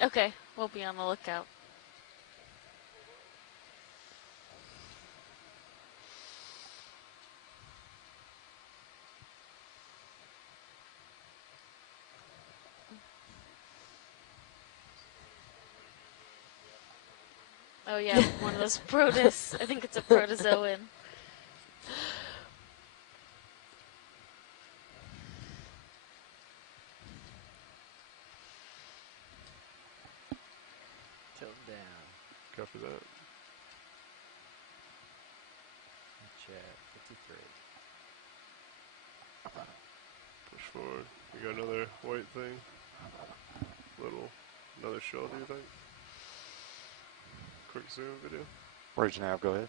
Okay, we'll be on the lookout. Oh yeah, one of those protists. I think it's a protozoan. Tilt down. Copy that. Chat 53. Push forward. You got another white thing? Another shell, do you think? Quick zoom video. Bridge nav, go ahead.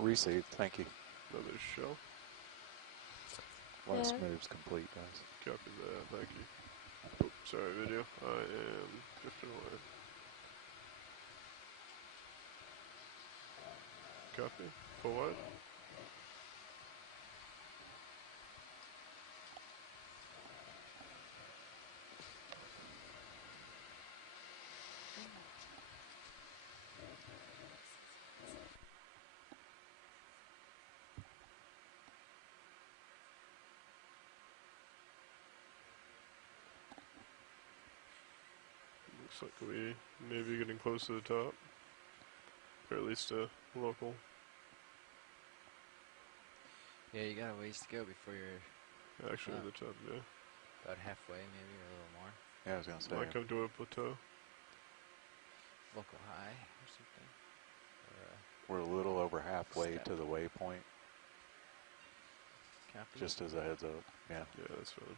Receive, thank you. Another shell. Last move's complete, guys. Copy that, thank you. Oh, sorry, video. I am drifting away. Copy. Full wide. Looks like we may be getting close to the top. Or at least a local. Yeah, you got a ways to go before you're Actually, the top, yeah. about halfway, maybe, or a little more. Yeah, I was going to say. Might come to a plateau. Local high or something. Or we're a little over halfway step. to the waypoint. Copy. Just as a heads up, yeah. Yeah, that's fine.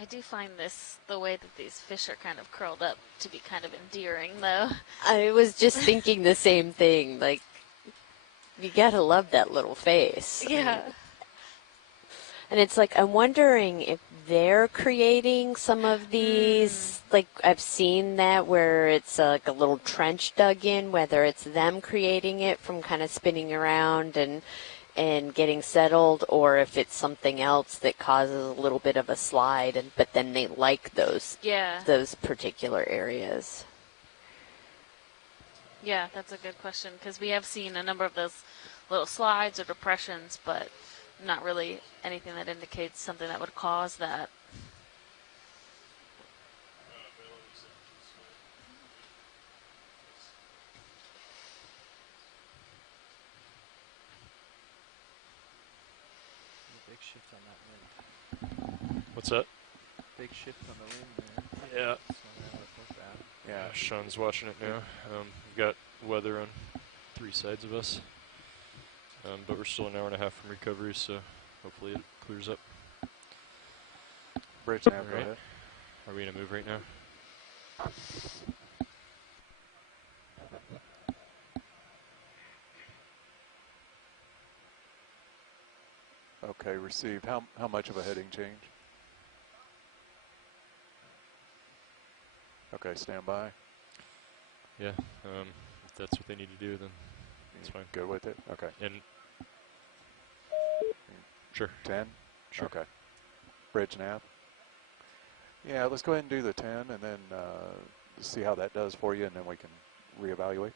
I do find the way that these fish are kind of curled up to be kind of endearing, though. I was just thinking the same thing. Like, you gotta love that little face. Yeah. And it's like, I'm wondering if they're creating some of these, like, I've seen that where it's like a little trench dug in, whether it's them creating it from kind of spinning around and getting settled, or if it's something else that causes a little bit of a slide, but then they like those particular areas. Yeah, that's a good question, because we have seen a number of those little slides or depressions, but not really anything that indicates something that would cause that. Big shift on that wind. What's that? Big shift on the wind Yeah. there. Yeah, Sean's watching it now. We've got weather on 3 sides of us. But we're still an hour and a half from recovery, so hopefully it clears up. Bridge nav, go ahead. Are we going to move right now? Okay, received. How much of a heading change? Okay, stand by. Yeah, if that's what they need to do, then it's fine. Good with it? Okay. And sure. 10? Sure. Okay. Bridge nav? Yeah, let's go ahead and do the 10 and then see how that does for you, and then we can reevaluate.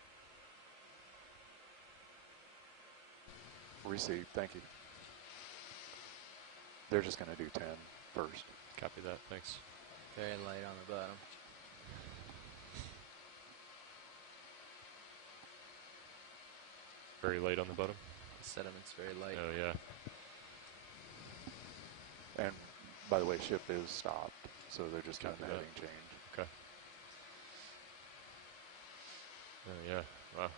Receive, thank you. They're just going to do 10 first. Copy that, thanks. Very light on the bottom. Very light on the bottom? The sediment's very light. Oh, yeah. And by the way, ship is stopped, so they're just doing the heading change. Okay. Oh, yeah, wow.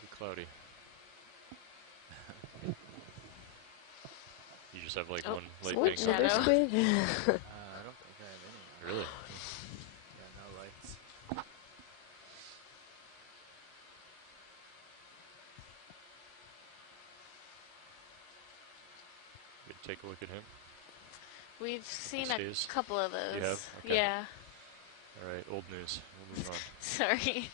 Pretty cloudy. You You just have like Oh, one late Squid, bank another shadow. squid. I don't think I have any. Really? Yeah, no lights. You take a look at him. We've seen Stays. a couple of those. You have? Okay. Yeah. All right, old news. We'll move on. Sorry.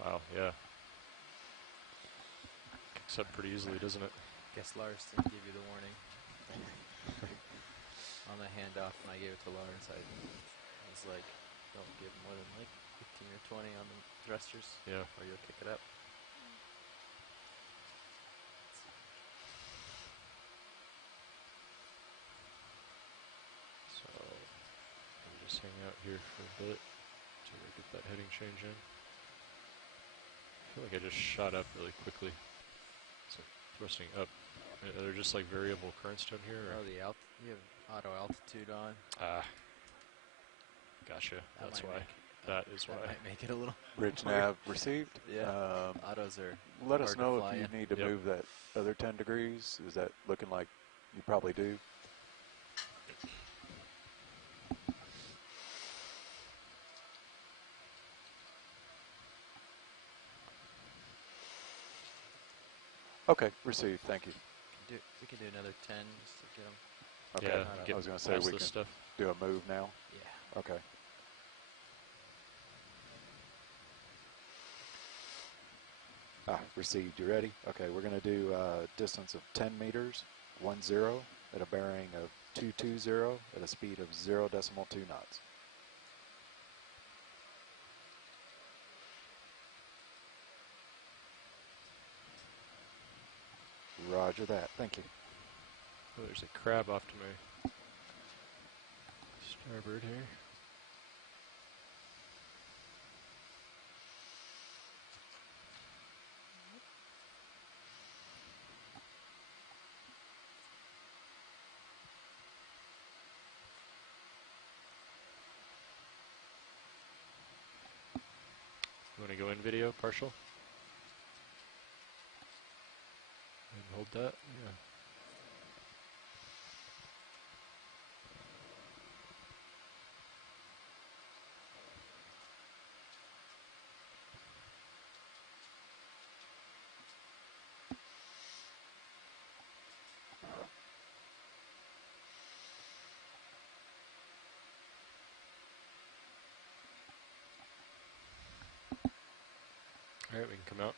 Wow, yeah. Kicks up pretty easily, doesn't it? Guess Lars didn't give you the warning. On the handoff, when I gave it to Lars, I was like, don't give more than like 15 or 20 on the thrusters, Yeah. or you'll kick it up. So, I'll just hang out here for a bit until we get that heading change in. I feel like I just shot up really quickly. So, thrusting up. Are there just like variable currents down here? Or? Oh, you have auto altitude on. Ah. Gotcha. That That's might why. make- That is That why. might make it a little. Bridge weird. nav received. Yeah. Autos are. Let us hard to know fly if you in. need to Yep. move that other 10 degrees. Is that looking like you probably do? Okay, received. Thank you. We can do another 10 just to get them. Okay, Yeah, I was going to say past we this can stuff. do a move now. Yeah. Okay. Received. You ready? Okay, we're going to do a distance of 10 meters, 10, at a bearing of 220 at a speed of 0.2 knots. Roger that. Thank you. Oh, there's a crab off to my starboard here. You want to go in video, partial? And hold that? Yeah. Alright, we can come out.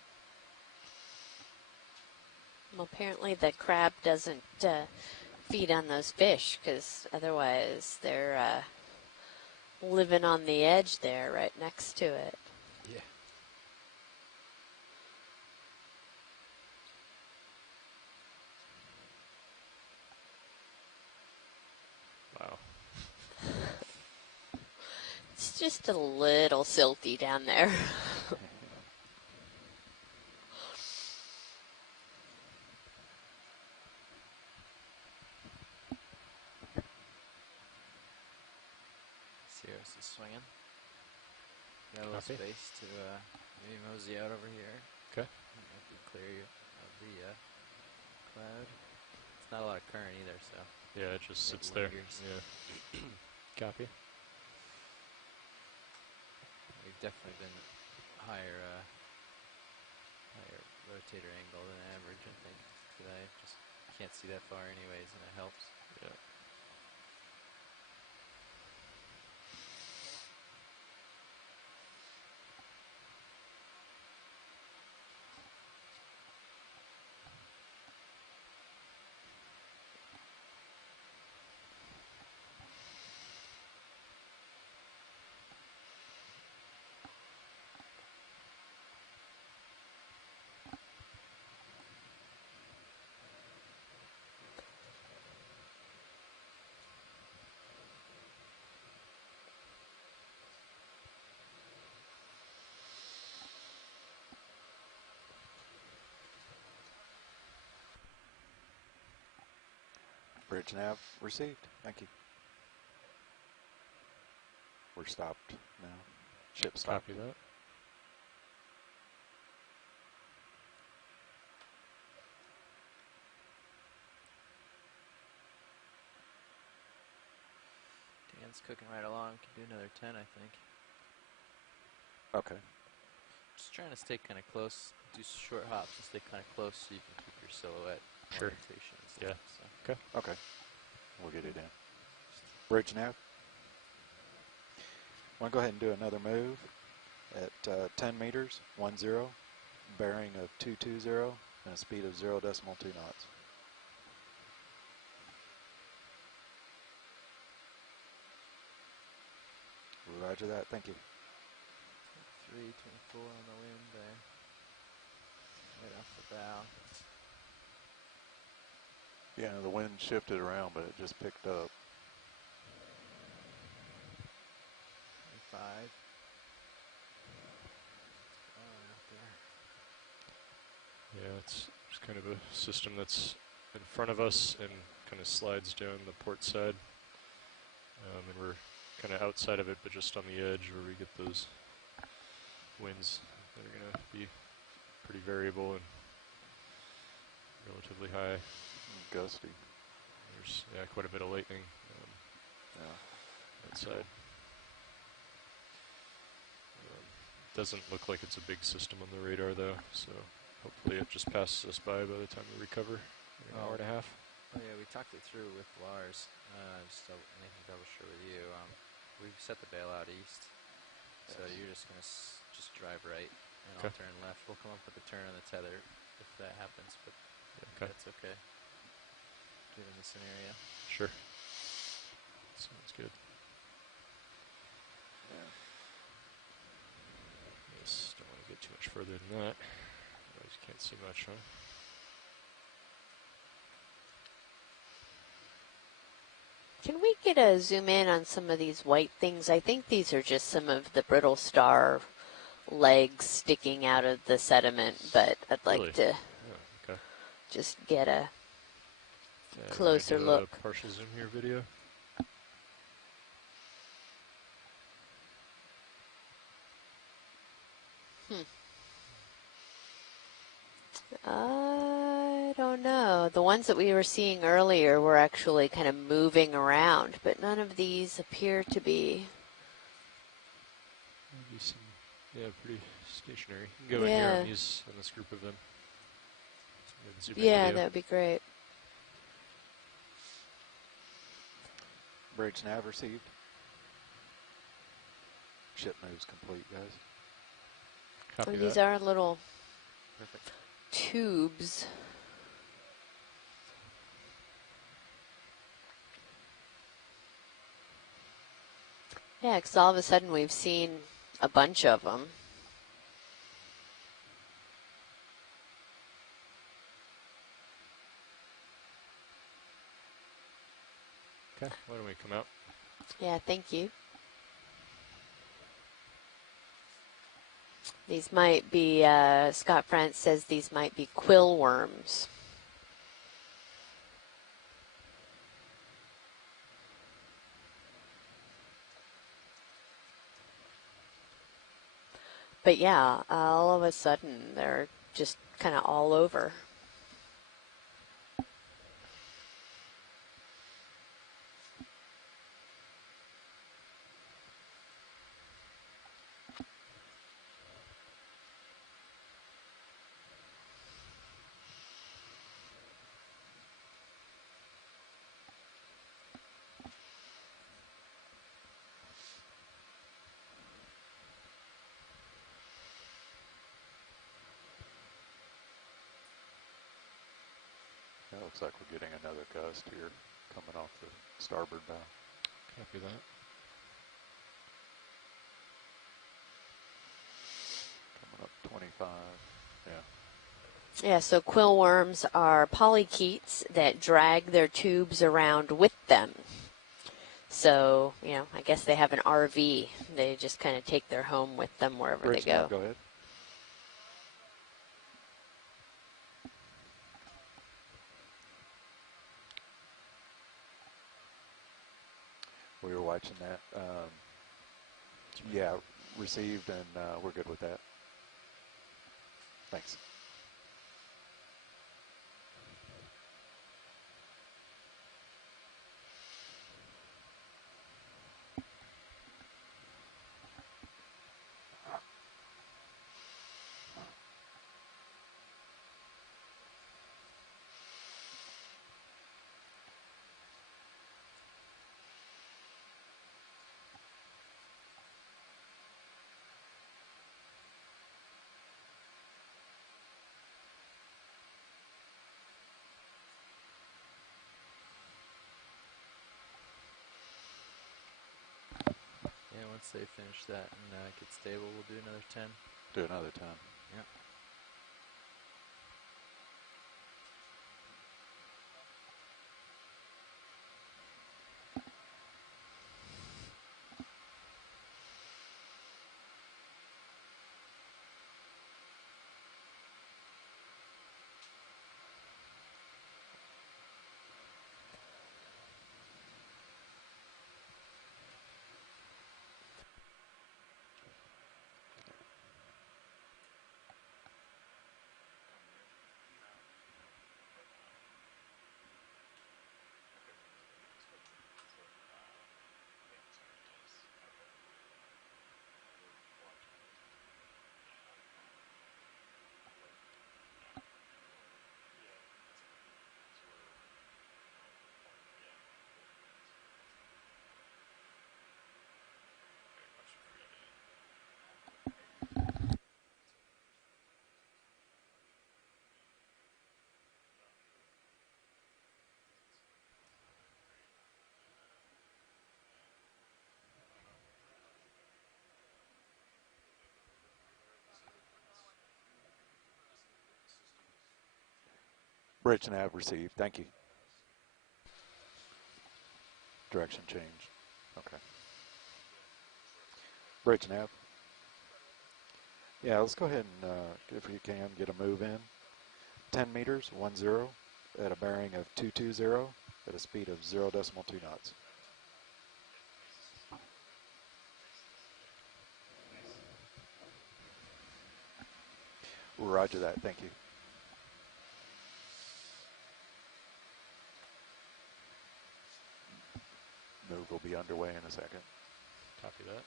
Well, apparently the crab doesn't feed on those fish, because otherwise they're living on the edge there right next to it. Yeah. Wow. It's just a little silty down there. Sierra's is swinging. Got a little Copy. space to maybe mosey out over here. Okay. Might be clear of the cloud. It's not a lot of current either, so. Yeah, it just It sits there. lingers. Yeah. Copy. We've definitely been higher rotator angle than average, I think, today. Just can't see that far anyways, and it helps. Yeah. Bridge nav received. Thank you. We're stopped now. Ship stopped. Copy that. Dan's cooking right along. Can do another 10, I think. Okay. Just trying to stay kind of close. Do short hops and stay kind of close so you can keep your silhouette Sure. orientation and Yeah. stuff. So. Okay. We'll get it in. Bridge nav. Want to go ahead and do another move at 10 meters, 10, bearing of 220, and a speed of 0.2 knots. Roger that. Thank you. 324 on the wind there. Right off the bow. Yeah, the wind shifted around, but it just picked up. 5. Yeah, it's kind of a system that's in front of us and kind of slides down the port side. And we're kind of outside of it, but just on the edge where we get those winds that are going to be pretty variable and relatively high. Gusty. There's quite a bit of lightning Yeah. outside. Doesn't look like it's a big system on the radar though, so hopefully it just passes us by the time we recover in an hour and a half. Oh yeah, we talked it through with Lars. Just making double sure with you. We set the bail out east, so you're just gonna just drive right, and I'll turn left. We'll come up with a turn on the tether if that happens, but that's okay. Given the scenario. Sure. Sounds good. Yeah. Yes, don't want to get too much further than that. Otherwise you can't see much, huh? Can we get a zoom in on some of these white things? I think these are just some of the brittle star legs sticking out of the sediment, but I'd like to just get a closer look. A partial zoom here video. I don't know. The ones that we were seeing earlier were actually kind of moving around, but none of these appear to be. Maybe some, pretty stationary. You can go in here on these, on this group of them. Yeah, that would be great. Bridge nav received. Ship moves complete, guys. Copy These that. are little Perfect. tubes. Yeah, because all of a sudden we've seen a bunch of them. Okay, why don't we come out? Yeah, thank you. These might be, Scott France says these might be quill worms. But yeah, all of a sudden they're just kind of all over. Yeah, looks like we're getting another gust here coming off the starboard bow. Copy that. Coming up 25. Yeah. Yeah, so quill worms are polychaetes that drag their tubes around with them. So, I guess they have an RV. They just kind of take their home with them wherever Bridge they go. nav, go ahead. watching that. Yeah, received, and we're good with that. Thanks. Yeah, once they finish that and get stable, we'll do another 10. Do another 10. Yep. Bridge nav received. Thank you. Direction change. Okay. Bridge nav. Yeah, let's go ahead and, if you can, get a move in. 10 meters, 10, at a bearing of 220, at a speed of 0.2 knots. Roger that. Thank you. Move will be underway in a second. Copy that.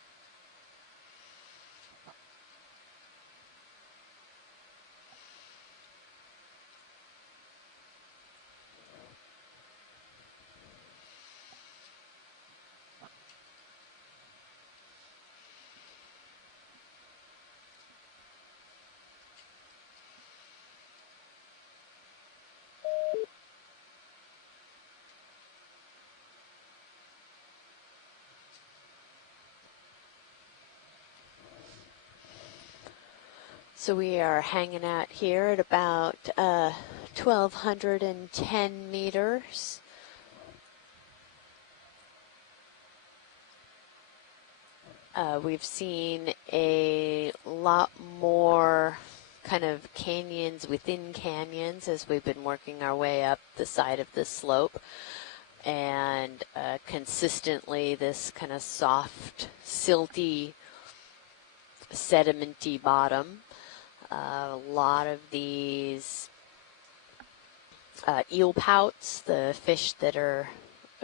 So we are hanging out here at about 1,210 meters. We've seen a lot more kind of canyons within canyons as we've been working our way up the side of this slope. And consistently this kind of soft, silty, sedimenty bottom. A lot of these eel pouts, the fish that are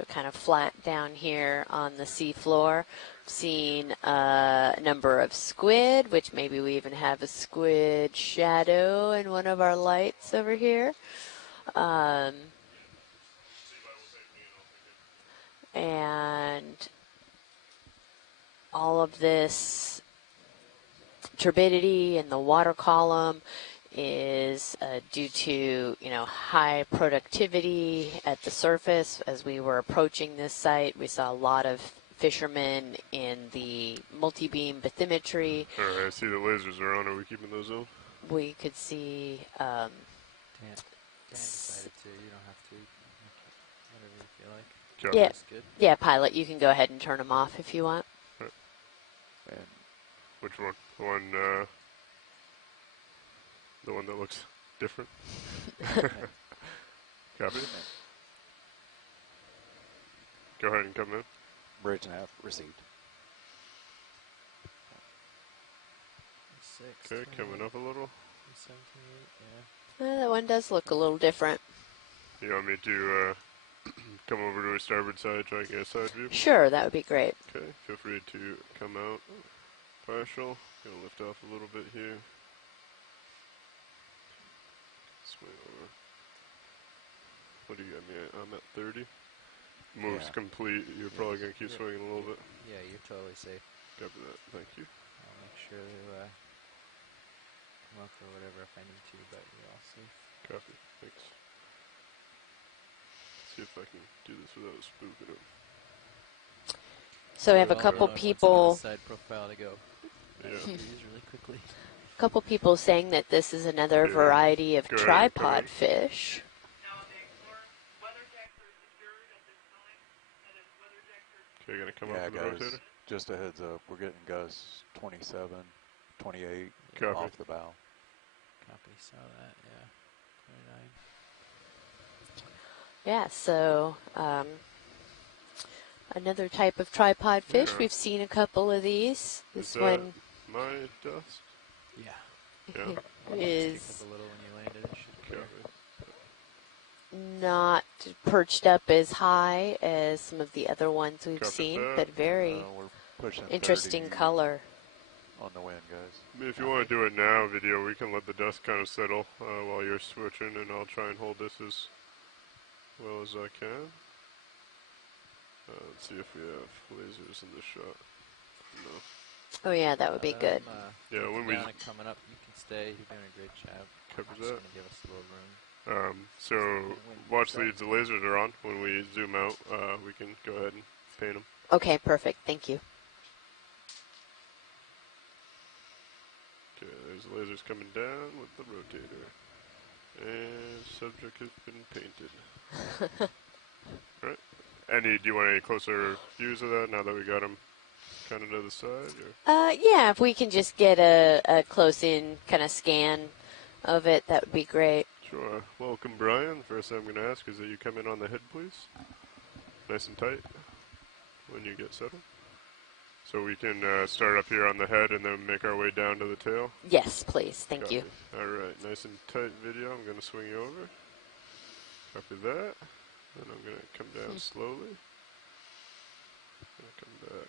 kind of flat down here on the seafloor. Seen a number of squid, which maybe we even have a squid shadow in one of our lights over here. And all of this turbidity in the water column is due to, high productivity at the surface. As we were approaching this site, we saw a lot of fishermen in the multi-beam bathymetry. All right, I see the lasers are on. Are we keeping those on? We could see Dan decided to. You don't have to. Whatever you feel like. Copy. Yeah. That's good. Yeah, pilot, you can go ahead and turn them off if you want. And Which one? The one that looks different? Copy. Go ahead and come in. Bridge nav received. 6, Okay, coming up a little. 17, yeah. That one does look a little different. You want me to come over to a starboard side, try and get a side view? Sure, that would be great. Okay, feel free to come out. Partial. Gonna lift off a little bit here. Swing over. What do you got me at? I'm at 30. Move's Yeah. complete. You're probably gonna keep swinging a little bit. Yeah, you're totally safe. Copy that. Thank you. I'll make sure to come up or whatever if I need to, but you're all safe. Copy. Thanks. See if I can do this without spooking him. So we have a Well, couple wants people, the side profile to go. Yeah. Freeze really quickly. saying that this is another Yeah. variety of Go ahead, tripod go ahead. fish. Okay, gonna come Yeah, up with the guys, rotator. just a heads up. We're getting gusts 27, 28 Copy. off the bow. Copy, saw that, yeah. 29. Yeah, so another type of tripod fish. Yeah. We've seen a couple of these. Is This that one my dust? Yeah. Yeah. is Picked up a little when you landed. It should be Copy. not perched up as high as some of the other ones we've Copy seen, that. but very We're pushing interesting 30 color. on the wind, guys. I mean, if you want to do it now, video, we can let the dust kind of settle while you're switching, and I'll try and hold this as well as I can. Let's see if we have lasers in the shot. No. Oh yeah, that would be good. Yeah, when we down and coming up, you can stay. You're doing a great job. Covers Just that. gonna give us a little room. So watch leads, the lasers are on. When we zoom out, we can go ahead and paint them. Okay, perfect. Thank you. Okay, there's the lasers coming down with the rotator. And subject has been painted. Right. Do you want any closer views of that now that we got them kind of to the side? Or? Yeah, if we can just get a close-in kind of scan of it, that would be great. Sure. Welcome, Brian. First thing I'm going to ask is that you come in on the head, please. Nice and tight when you get settled. So we can start up here on the head and then make our way down to the tail. Yes, please. Thank you. All right. Nice and tight video. I'm going to swing you over. Copy that. Then I'm going to come down slowly. And come back.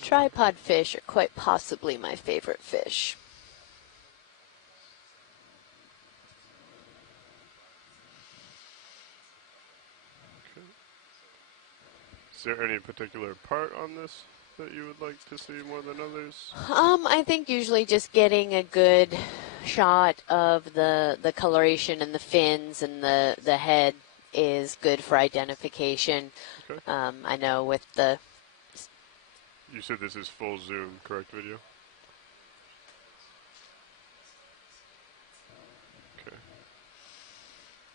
Tripod fish are quite possibly my favorite fish. Okay. Is there any particular part on this that you would like to see more than others? I think usually just getting a good shot of the coloration and the fins and the head is good for identification. Okay. I know with the You said this is full zoom, correct, video? Okay.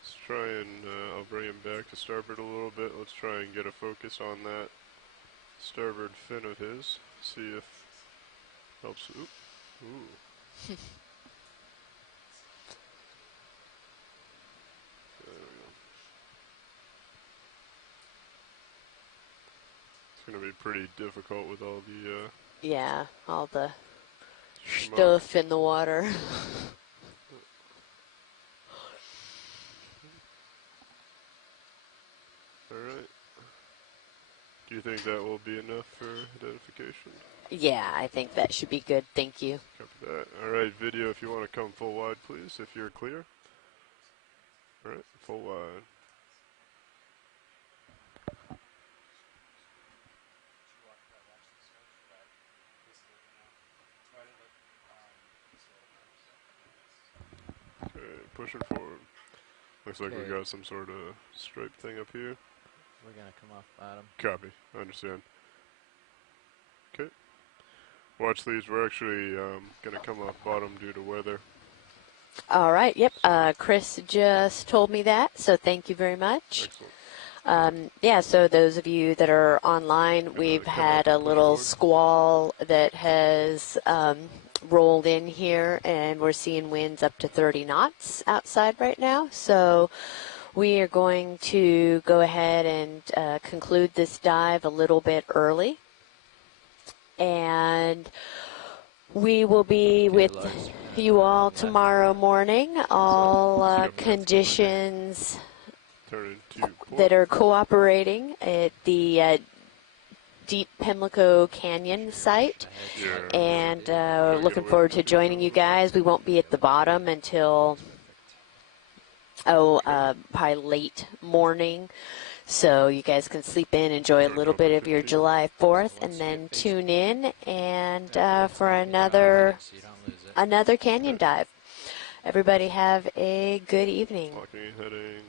Let's try and, I'll bring him back to starboard a little bit. Let's try and get a focus on that starboard fin of his. See if helps. Ooh. Ooh. There we go. It's going to be pretty difficult with all the all the schmuck. stuff in the water. Alright. Do you think that will be enough for identification? Yeah, I think that should be good. Thank you. Copy that. Alright, video, if you want to come full wide, please, if you're clear. Alright, full wide. Okay, pushing forward. Looks like we Okay. got some sort of stripe thing up here. We're gonna come off bottom. Copy. I understand. Okay. Watch these. We're actually going to come off bottom due to weather. All right. Yep. Chris just told me that, so thank you very much. Excellent. Yeah, so those of you that are online, we've come had up a and push little forward. squall that has rolled in here, and we're seeing winds up to 30 knots outside right now. So We are going to go ahead and conclude this dive a little bit early. And we will be with you all tomorrow morning. All conditions that are cooperating at the Deep Pimlico Canyon site. And looking forward to joining you guys. We won't be at the bottom until, probably late morning. So you guys can sleep in, enjoy a little bit of your July 4th, and then tune in and for another canyon dive. Everybody have a good evening. Walking, heading.